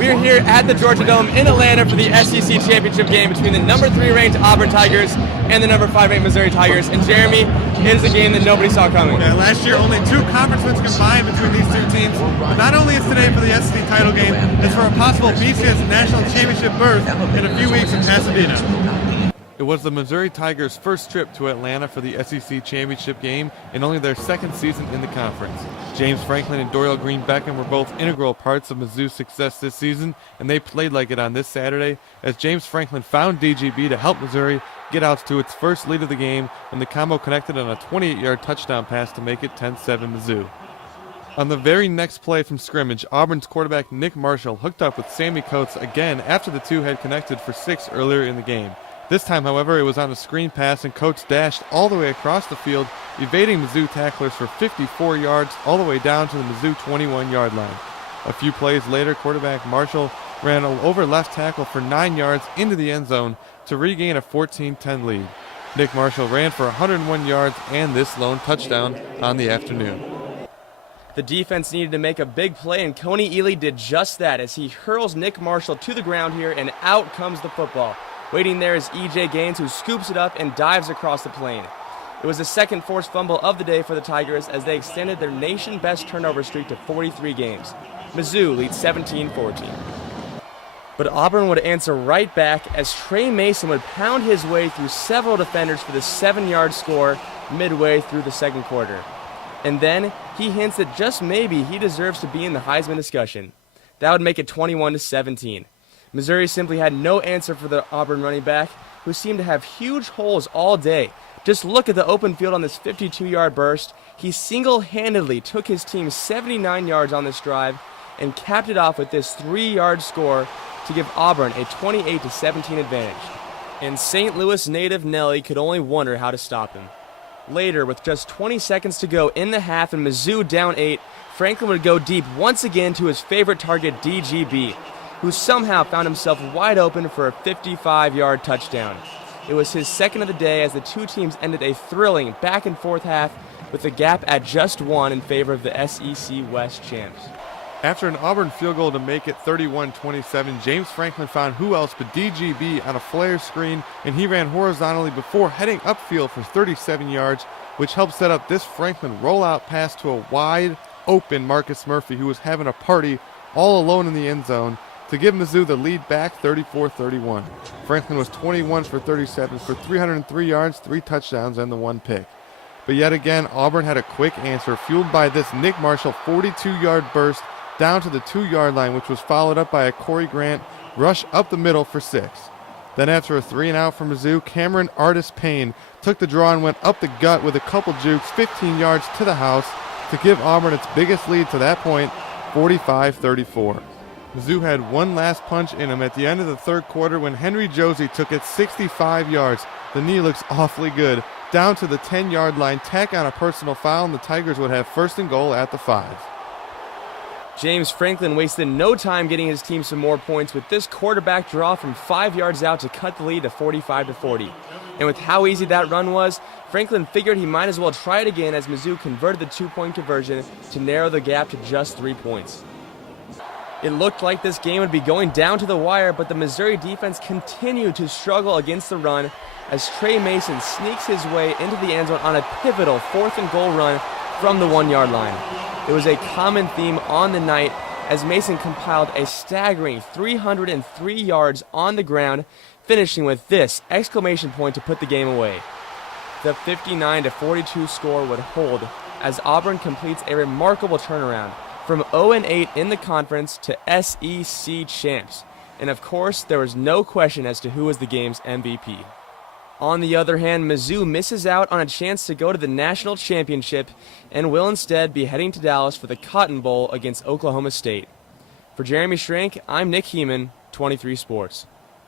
We're here at the Georgia Dome in Atlanta for the SEC championship game between the number 3 ranked Auburn Tigers and the number 5 ranked Missouri Tigers. And Jeremy, it is a game that nobody saw coming. Yeah, last year only 2 conference wins combined between these two teams. But not only is today for the SEC title game, it's for a possible BCS national championship berth in a few weeks in Pasadena. It was the Missouri Tigers' first trip to Atlanta for the SEC championship game and only their second season in the conference. James Franklin and Dorial Green Beckham were both integral parts of Mizzou's success this season, and they played like it on this Saturday as James Franklin found DGB to help Missouri get out to its first lead of the game when the combo connected on a 28-yard touchdown pass to make it 10-7 Mizzou. On the very next play from scrimmage, Auburn's quarterback Nick Marshall hooked up with Sammy Coates again after the two had connected for 6 earlier in the game. This time, however, it was on a screen pass and Coates dashed all the way across the field, evading Mizzou tacklers for 54 yards all the way down to the Mizzou 21-yard line. A few plays later, quarterback Marshall ran over left tackle for 9 yards into the end zone to regain a 14-10 lead. Nick Marshall ran for 101 yards and this lone touchdown on the afternoon. The defense needed to make a big play, and Coney Ely did just that as he hurls Nick Marshall to the ground here, and out comes the football. Waiting there is E.J. Gaines, who scoops it up and dives across the plane. It was the second forced fumble of the day for the Tigers as they extended their nation-best turnover streak to 43 games. Mizzou leads 17-14. But Auburn would answer right back as Trey Mason would pound his way through several defenders for the 7-yard score midway through the second quarter. And then he hints that just maybe he deserves to be in the Heisman discussion. That would make it 21-17. Missouri simply had no answer for the Auburn running back, who seemed to have huge holes all day. Just look at the open field on this 52-yard burst. He single-handedly took his team 79 yards on this drive and capped it off with this 3-yard score to give Auburn a 28-17 advantage. And St. Louis native Nelly could only wonder how to stop him. Later, with just 20 seconds to go in the half and Mizzou down 8, Franklin would go deep once again to his favorite target, DGB, who somehow found himself wide open for a 55-yard touchdown. It was his second of the day as the two teams ended a thrilling back-and-forth half with the gap at just 1 in favor of the SEC West champs. After an Auburn field goal to make it 31-27, James Franklin found who else but DGB on a flare screen, and he ran horizontally before heading upfield for 37 yards, which helped set up this Franklin rollout pass to a wide-open Marcus Murphy, who was having a party all alone in the end zone, to give Mizzou the lead back 34-31. Franklin was 21 for 37 for 303 yards, 3 touchdowns, and the 1 pick. But yet again, Auburn had a quick answer, fueled by this Nick Marshall 42-yard burst down to the 2-yard line, which was followed up by a Corey Grant rush up the middle for 6. Then after a 3-and-out for Mizzou, Cameron Artis Payne took the draw and went up the gut with a couple jukes 15 yards to the house to give Auburn its biggest lead to that point, 45-34. Mizzou had one last punch in him at the end of the third quarter when Henry Josie took it 65 yards. The knee looks awfully good. Down to the 10-yard line, tack on a personal foul, and the Tigers would have first and goal at the 5. James Franklin wasted no time getting his team some more points with this quarterback draw from 5 yards out to cut the lead to 45-40. And with how easy that run was, Franklin figured he might as well try it again as Mizzou converted the 2-point conversion to narrow the gap to just 3 points. It looked like this game would be going down to the wire, but the Missouri defense continued to struggle against the run as Trey Mason sneaks his way into the end zone on a pivotal 4th and goal run from the 1-yard line. It was a common theme on the night as Mason compiled a staggering 303 yards on the ground, finishing with this exclamation point to put the game away. The 59-42 score would hold as Auburn completes a remarkable turnaround from 0-8 in the conference to SEC champs. And of course, there was no question as to who was the game's MVP. On the other hand, Mizzou misses out on a chance to go to the national championship and will instead be heading to Dallas for the Cotton Bowl against Oklahoma State. For Jeremy Schrank, I'm Nick Heeman, 23 Sports.